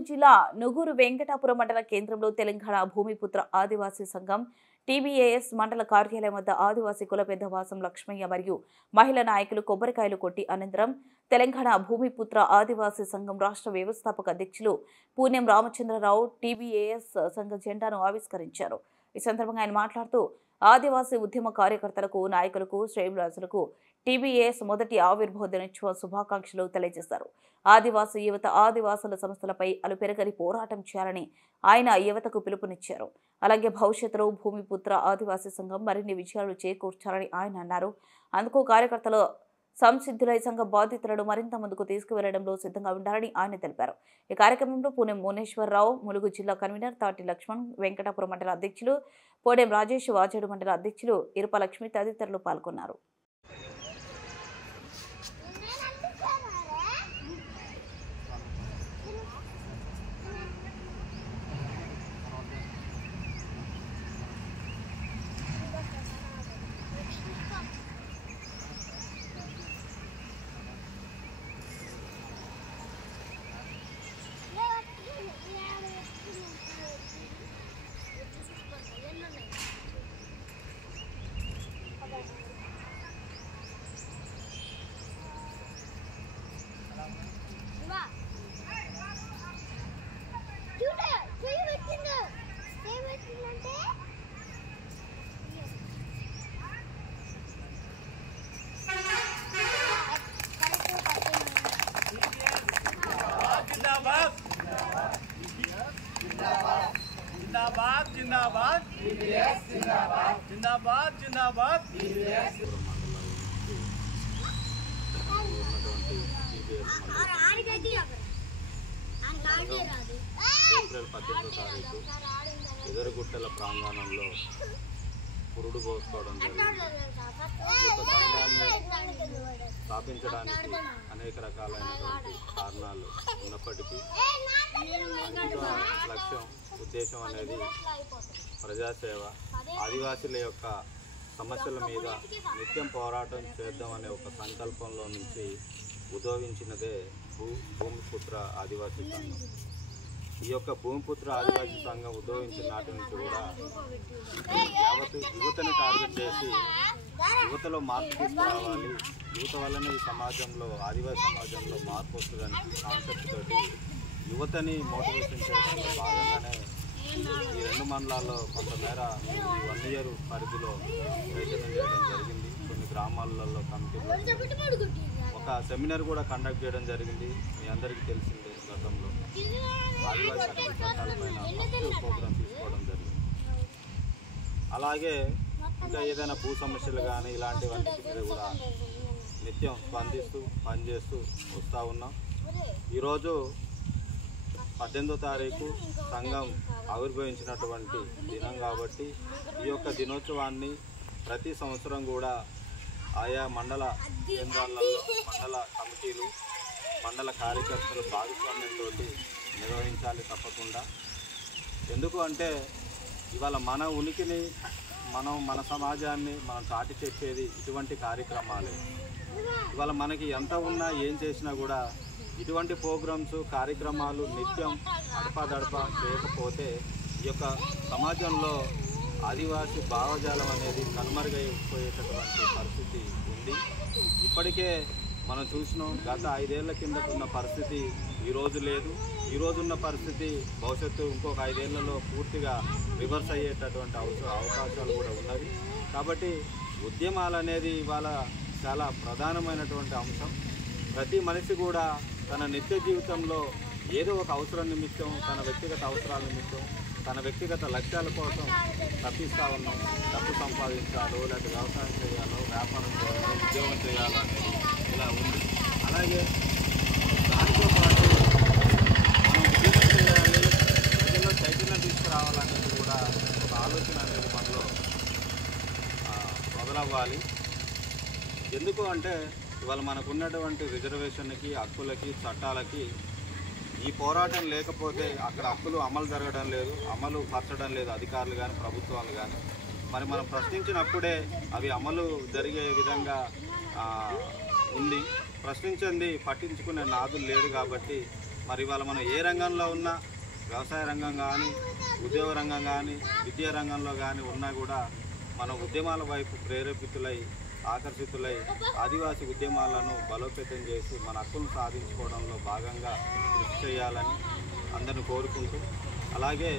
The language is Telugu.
ములుగు జిల్లా నుగూరు వెంకటాపురం మండల కేంద్రంలో తెలంగాణ భూమిపుత్ర ఆదివాసీ సంఘం టీబీఏఎస్ మండల కార్యాలయం వద్ద ఆదివాసీ కుల పెద్ద వాసం లక్ష్మయ్య మరియు మహిళా నాయకులు కొబ్బరికాయలు కొట్టి అనంతరం తెలంగాణ భూమిపుత్ర ఆదివాసీ సంఘం రాష్ట్ర వ్యవస్థాపక అధ్యక్షులు పూణెం రామచంద్రరావు టీబీఏఎస్ సంఘ జెండాను ఆవిష్కరించారు. ఈ సందర్భంగా ఆయన మాట్లాడుతూ ఆదివాసీ ఉద్యమ కార్యకర్తలకు నాయకులకు శ్రేయోభిలాషులకు టీబీఏఎస్ మొదటి ఆవిర్భావ దినోత్సవ శుభాకాంక్షలు తెలియజేశారు. ఆదివాసీ యువత ఆదివాసుల సంస్థలపై అలుపెరగని పోరాటం చేయాలని ఆయన యువతకు పిలుపునిచ్చారు. అలాగే భవిష్యత్తులో భూమిపుత్ర ఆదివాసీ సంఘం మరిన్ని విజయాలు చేకూర్చాలని ఆయన అన్నారు. అందుకు కార్యకర్తలు సంసిద్ధులై సంఘ బాధితులను మరింత ముందుకు తీసుకువెళ్లడంలో సిద్ధంగా ఉండాలని ఆయన తెలిపారు. ఈ కార్యక్రమంలో పూణెం మోనేశ్వరరావు, ములుగు జిల్లా కన్వీనర్ తాటి లక్ష్మణ్, వెంకటాపురం మండల అధ్యక్షులు పోడెం రాజేష్, వాజేడు మండల అధ్యక్షులు ఇరుపలక్ష్మి తదితరులు పాల్గొన్నారు. जिंदाबाद जिंदाबाद जिंदाबाद जिंदाबाद ఏప్రిల్ 18వ తారీఖు ఎదురుగుట్టల ప్రాంగణంలో పురుడు పోసుకోవడం జరిగింది. స్థాపించడానికి అనేక రకాలైనటువంటి కారణాలు ఉన్నప్పటికీ లక్ష్యం ఉద్దేశం అనేది ప్రజాసేవ, ఆదివాసీల యొక్క సమస్యల మీద నిత్యం పోరాటం చేద్దాం అనే ఒక సంకల్పంలో నుంచి ఉద్భవించినదే భూమిపుత్ర ఆదివాసీ సంఘం. ఈ యొక్క భూమిపుత్ర ఆదివాసీ సంఘం ఉద్భవించిన నాటి నుంచి కూడా యువతని టార్గెట్ చేసి యువతలో మార్పు తీసుకురావాలి, యువత వల్లనే ఈ సమాజంలో ఆదివాసీ సమాజంలో మార్పు వస్తుందని కాన్సెప్ట్ తోటి యువతని మోటివేషన్ చేయడంలో భాగంగానే ఈ రెండు మండలాల్లో కొంతమేర ఈ 1 year పరిధిలో ప్రయత్నం చేయడం జరిగింది. కొన్ని గ్రామాలలో కమిటీలో ఒక సెమినార్ కూడా కండక్ట్ చేయడం జరిగింది. మీ అందరికీ తెలిసిందే, గతంలో ఆదివాసీ హక్కుల చట్టాలపైన ఫస్ట్ ప్రోగ్రాం తీసుకోవడం జరిగింది. అలాగే ఇంకా ఏదైనా భూ సమస్యలు కానీ ఇలాంటివన్నీ మీద కూడా నిత్యం స్పందిస్తూ పనిచేస్తూ వస్తూ ఉన్నాం. ఈరోజు 18వ తారీఖు సంఘం ఆవిర్భవించినటువంటి దినం కాబట్టి ఈ యొక్క దినోత్సవాన్ని ప్రతి సంవత్సరం కూడా ఆయా మండల కేంద్రాలలో మండల కమిటీలు, మండల కార్యకర్తలు భాగస్వామ్యంతో నిర్వహించాలి తప్పకుండా. ఎందుకు అంటే ఇవాళ మన ఉనికిని మన సమాజాన్ని మనం చాటి చెప్పేది ఇటువంటి కార్యక్రమాలే. ఇవాళ మనకి ఎంత ఉన్నా ఏం చేసినా కూడా ఇటువంటి ప్రోగ్రామ్స్ కార్యక్రమాలు నిత్యం అడపాదడపా చేయకపోతే ఈ యొక్క సమాజంలో ఆదివాసీ భావజాలం అనేది కనుమరుగైపోయేటటువంటి పరిస్థితి ఉంది. ఇప్పటికే మనం చూసినాం, గత 5 ఏళ్ల కిందట ఉన్న పరిస్థితి ఈరోజు లేదు. ఈరోజున్న పరిస్థితి భవిష్యత్తు ఇంకొక 5 ఏళ్లలో పూర్తిగా రివర్స్ అయ్యేటటువంటి అవకాశాలు కూడా ఉన్నవి. కాబట్టి ఉద్యమాలు అనేది ఇవాళ చాలా ప్రధానమైనటువంటి అంశం. ప్రతి మనిషి కూడా తన నిత్య జీవితంలో ఏదో ఒక అవసరం నిమిత్తం, తన వ్యక్తిగత అవసరాల నిమిత్తం, తన వ్యక్తిగత లక్ష్యాల కోసం తప్పిస్తూ ఉన్నాం. డబ్బు సంపాదించాలో, లేకపోతే వ్యవసాయం చేయాలో, వ్యాపారం చేయాలో, ఉద్యోగం చేయాలో అనేది ఇలా ఉంది. అలాగే దానితో పాటు మనం ఉద్యోగం చేయాలి, ప్రజల్లో చైతన్యం తీసుకురావాలనేది కూడా ఒక ఆలోచన అనేది మనలో మొదలవ్వాలి. ఎందుకు అంటే ఇవాళ మనకున్నటువంటి రిజర్వేషన్కి, హక్కులకి, చట్టాలకి ఈ పోరాటం లేకపోతే అక్కడ హక్కులు అమలు జరగడం లేదు, అమలు పరచడం లేదు అధికారులు కానీ ప్రభుత్వాలు కానీ. మరి మనం ప్రశ్నించినప్పుడే అవి అమలు జరిగే విధంగా ఉంది. ప్రశ్నించింది పట్టించుకునే నాదులు లేడు కాబట్టి మరి ఇవాళ మనం ఏ రంగంలో ఉన్నా, వ్యవసాయ రంగం కానీ, ఉద్యోగ రంగం కానీ, విద్యా రంగంలో కానీ ఉన్నా కూడా మన ఉద్యమాల వైపు ప్రేరేపితులై, ఆకర్షితులై ఆదివాసీ ఉద్యమాలను బలోపేతం చేసి మన హక్కులను సాధించుకోవడంలో భాగంగా కృషి చేయాలని అందరిని కోరుకుంటూ, అలాగే